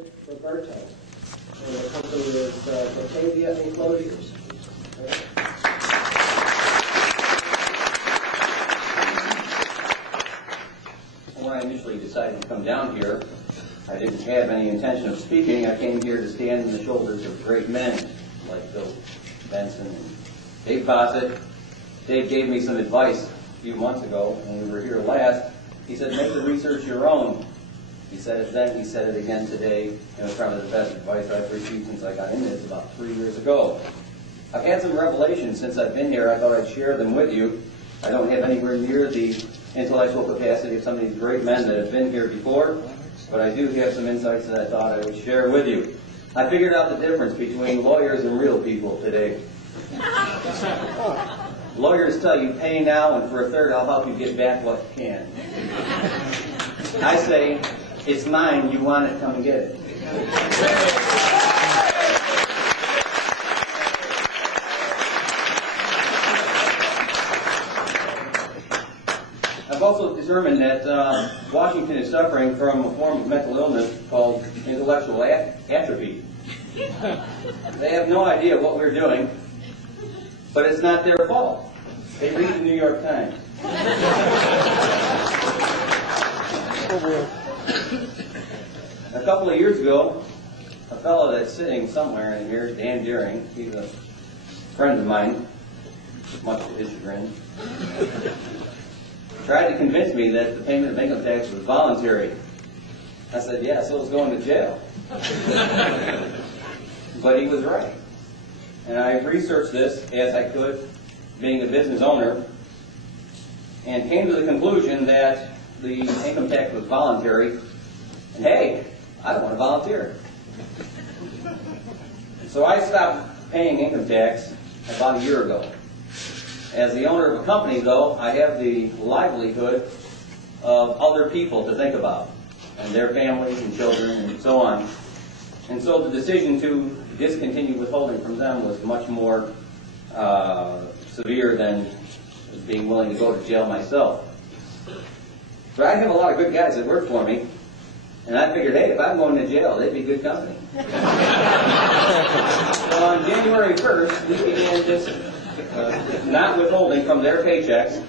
Leonard Roberto. And the company is Batavia Enclosures. When I initially decided to come down here, I didn't have any intention of speaking. I came here to stand on the shoulders of great men like Bill Benson and Dave Bossett. Dave gave me some advice a few months ago when we were here last. He said, make the research your own. He said it then, he said it again today. It was probably the best advice I've received since I got in this about 3 years ago. I've had some revelations since I've been here. I thought I'd share them with you. I don't have anywhere near the intellectual capacity of some of these great men that have been here before, but I do have some insights that I thought I would share with you. I figured out the difference between lawyers and real people today. Lawyers tell you, pay now, and for a third I'll help you get back what you can. I say, it's mine, you want it, come and get it. I've also determined that Washington is suffering from a form of mental illness called intellectual atrophy. They have no idea what we're doing, but it's not their fault. They read the New York Times. A couple of years ago, a fellow that's sitting somewhere in here, Dan Deering, he's a friend of mine, much to his chagrin, tried to convince me that the payment of income tax was voluntary. I said, yeah, so it's going to jail. But he was right. And I researched this as I could, being a business owner, and came to the conclusion that the income tax was voluntary. And hey, I don't want to volunteer. So I stopped paying income tax about a year ago. As the owner of a company, though, I have the livelihood of other people to think about, and their families and children and so on. And so the decision to discontinue withholding from them was much more severe than being willing to go to jail myself. But I have a lot of good guys that work for me, and I figured, hey, if I'm going to jail, they'd be good company. So on January 1st, we began just not withholding from their paychecks,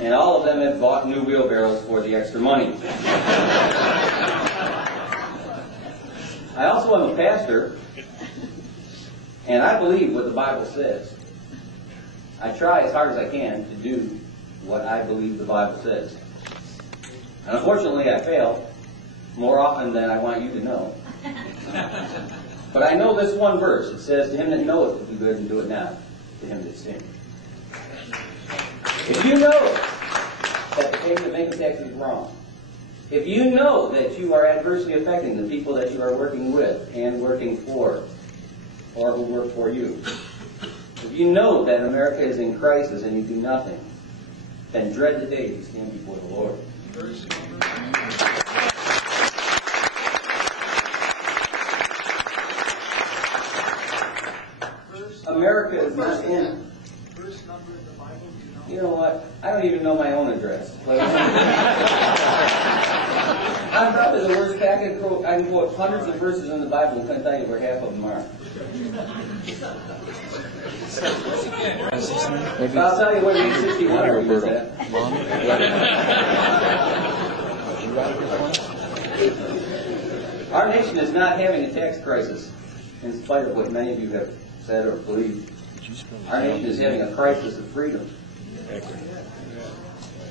and all of them have bought new wheelbarrows for the extra money. I also am a pastor, and I believe what the Bible says. I try as hard as I can to do what I believe the Bible says. And unfortunately, I fail more often than I want you to know. But I know this one verse. It says, to him that knoweth to do good and do it not, to him that sinned. If you know that the payment of income tax is wrong, if you know that you are adversely affecting the people that you are working with and working for, or who work for you, if you know that America is in crisis and you do nothing, then dread the day you stand before the Lord. America is not in. First number in the Bible, do you know? You know what? I don't even know my own address. I'm probably the worst guy. I can quote hundreds of verses in the Bible and couldn't tell you where half of them are. I'll tell you where the 61 is at. Our nation is not having a tax crisis, in spite of what many of you have said or believed. Our nation is having a crisis of freedom.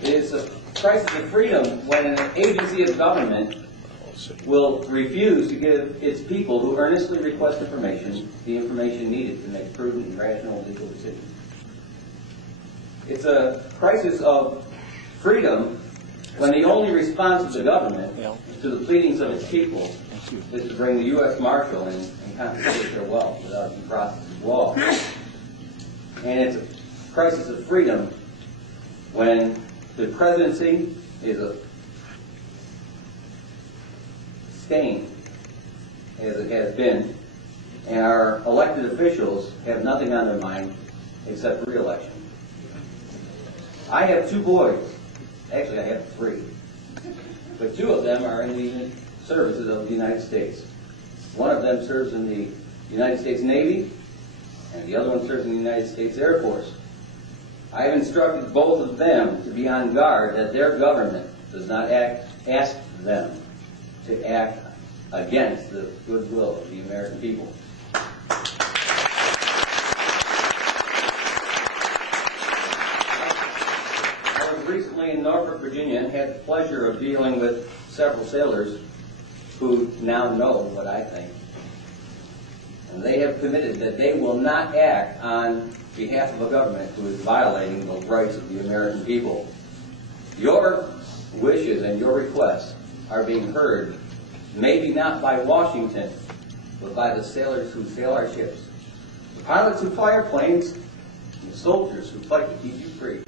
It is a crisis of freedom when an agency of government will refuse to give its people who earnestly request information the information needed to make prudent and rational legal decisions. It's a crisis of freedom when the only response of the government to the pleadings of its people is to bring the U.S. Marshal in and confiscate their wealth without due process of law. And it's a crisis of freedom when the presidency is a stain, as it has been, and our elected officials have nothing on their mind except re-election. I have 2 boys. Actually, I have 3. But 2 of them are in the services of the United States. One of them serves in the United States Navy, and the other one serves in the United States Air Force. I have instructed both of them to be on guard that their government does not ask them to act against the goodwill of the American people. I was recently in Norfolk, Virginia, and had the pleasure of dealing with several sailors who now know what I think. And they have committed that they will not act on behalf of a government who is violating the rights of the American people. Your wishes and your requests are being heard, maybe not by Washington, but by the sailors who sail our ships, the pilots who fly our planes, and the soldiers who fight to keep you free.